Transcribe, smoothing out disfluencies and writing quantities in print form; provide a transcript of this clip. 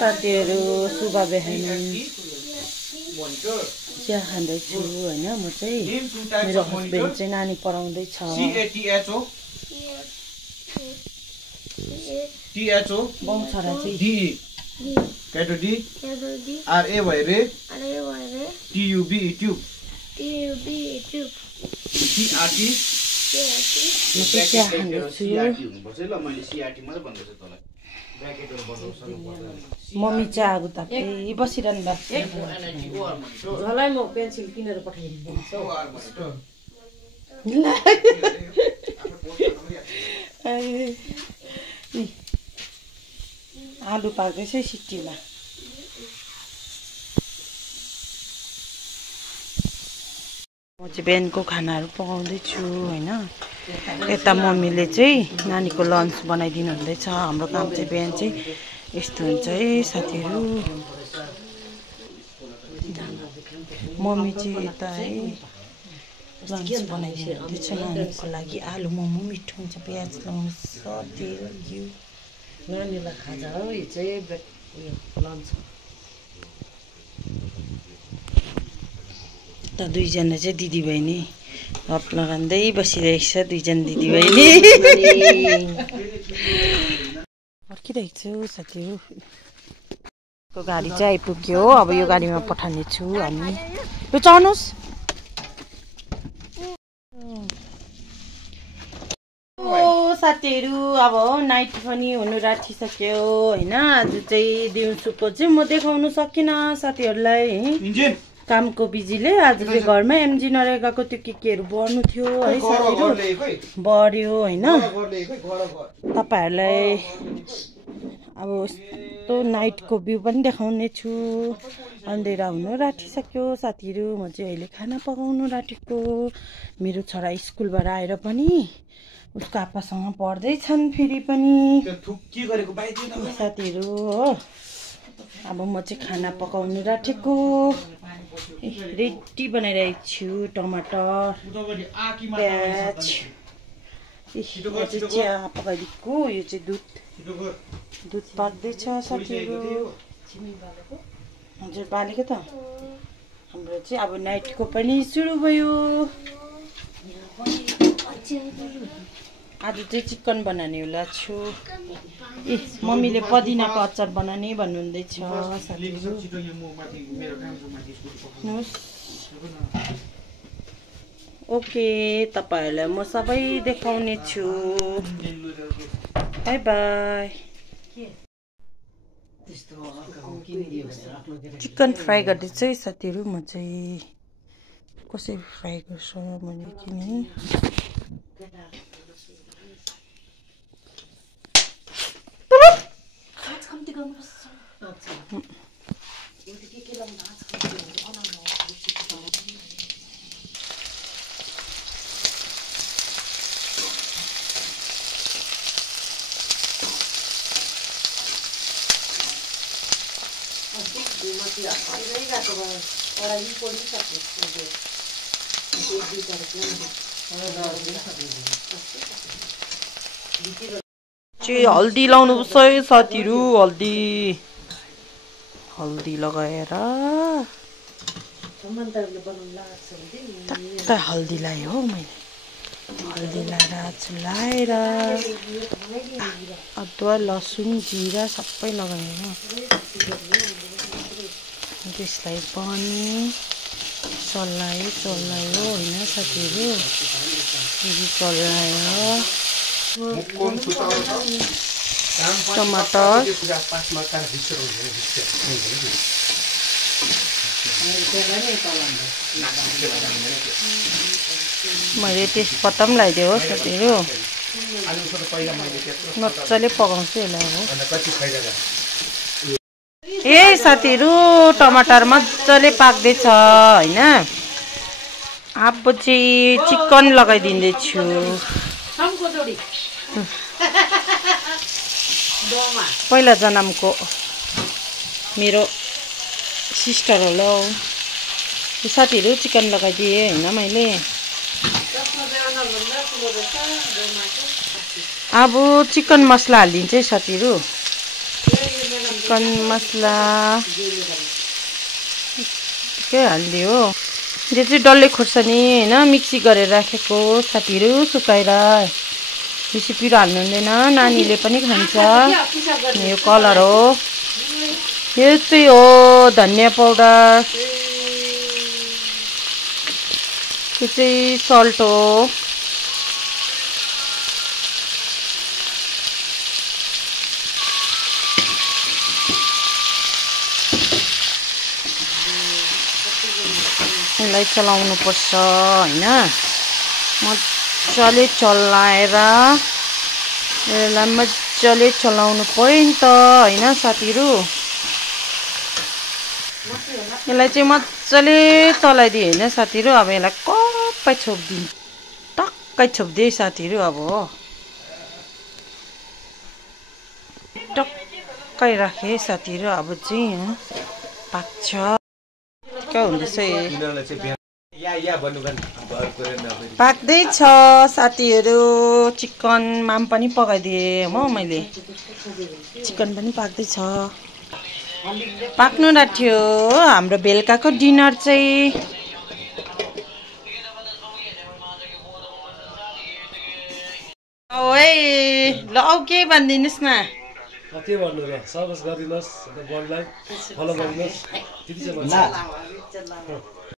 साथीहरु शुभ बिहान चिया खाँदैछु हैन म चाहिँ मेरो हस्बेन्ड चाहिँ नानी पढाउँदै छ THO बौछरा चाहिँ DE कैटो D RA भए TUB ट्युब CRT म चाहिँ चिया खाँदैछु मम्मी चिया आगो ताप्दै बसिरहनु भएको छ जलाई म पेन्सिल किनेर पठाइदिन्छु आलु पाक्दैछ सिट्टीमा म चाहिँ बिहानको खानाहरू पकाउँदैछु हैन यता मम्मीले चाहिँ नानीको लन्च बनाइदिनु हुँदैछ हाम्रो काम चाहिँ बिहान चाहिँ यस्तो हुन्छ है साथीहरु मम्मी चाहिँ यता है लन्च बनाइदिनु हुँदैछ नानीको लागि आलु मोमो मिठो हुन्छ प्याज लाउनु तेल घिउ नानीलाई खाजा हो यो चाहिँ लन्च त दुईजना चाहिँ दिदीबहिनी गफ लगाउँदै बसिरहेको छ दुईजना दिदीबहिनी पर्खिरहेको छु साथीहरु को गाडी चाहिँ आइपुग्यो अब यो गाडीमा पठाउने छु हामी यो चढ्नुस् साथीहरु अब नाइट पनि हुनु राखिसक्यो हैन आज चाहिँ दिउँसोको चाहिँ म देखाउन सकिन साथीहरुलाई कामको बिजीले आज चाहिँ घरमा एमजी नरेगाको त्यो केहरू बढ्नु थियो है साथीहरु बढ्यो हैन तपाईहरुलाई अब यस्तो नाइटको भ्यू पनि देखाउने छु अन्धेरा हुनु राखिसक्यो साथीहरु म चाहिँ अहिले खाना पकाउनु राखेको मेरो छोरा स्कुलबाट आएर पनि उसको आप्पासँग पढ्दै छन् फेरि पनि साथीहरु हो अब म चाहिँ खाना पकाउनु राखेको रेडी बनाइरहेको छु टमाटर प्याज चिया पकाइदिएको यो चाहिँ दुध पाक्दैछ साथीहरु हजुर बालेको त हाम्रो चाहिँ अब नाइटको पनि सुरु भयो आज चाहिँ चिकन बनाउने होला छु मम्मीले पदिनाको अचार बनाउने भन्नुहुँदैछ साथीहरु ओके तपाईहरुलाई म सबै देखाउने छु बाइ बाइ चिकन फ्राई गर्दैछु है साथीहरु म चाहिँ कसरी फ्राई गर्छु मैले किने हल्दी लाउनु पर्छ है साथीहरु हल्दी लगाएर हल्दी लाएँ हो मैले हल्दी लाएर चुलाएर अदुवा लसुन जिरा सबै लगाएर त्यसलाई पनि चल्लायो हैन साथीहरु चल्लायो टमाटर मैले तेजपत्ता पनि लगाइदियो हो साथीहरु मजाले पकाउँछु यसलाई अब ए साथीहरु टमाटर मजाले पाक्दैछ हैन अब चाहिँ चिकन लगाइदिन्दैछु पहिला जन्मको मेरो सिस्टर होला साथीहरु चिकन लगाइदिए हैन मैले अब चिकन मसला हालिदिन्छु है साथीहरु चिकन मसला के हालिदियो। यो चाहिँ डल्ले खोर्सानी होइन मिक्सी गरेर राखेको साथीहरू सुकाएर। बेसी पिरो हाल्नु हुँदैन, नानीले पनि खान्छ। यो कलर हो, यो चाहिँ हो धनियाँ पाउडर, यो चाहिँ सल्ट हो। यसलाई चलाउनु पर्छ होइन, मजाले चलाएर यसलाई मजाले चलाउनु पर्यो नि त होइन साथीहरू। यसलाई चाहिँ मजाले चलाइदियो होइन साथीहरू। अब यसलाई कप्पै छोपिदिनु, टक्कै छोपिदिए साथीहरू। अब टक्कै राखेँ साथीहरू। अब चाहिँ पाक्छ। क्या हुँदैछ पाक्दैछ साथीहरू। चिकनमा पनि पकाइदिएँ हो मैले, चिकन पनि पाक्दैछ, पाक्नु लाग्थ्यो। हाम्रो बेलुकाको डिनर चाहिँ है ल। औ के भनिदिनुहोस् न, के भन्नु र, सब्सक्राइब गरिदिनुहोस्, फलो गरिदिनुहोस्, त्यति चाहिँ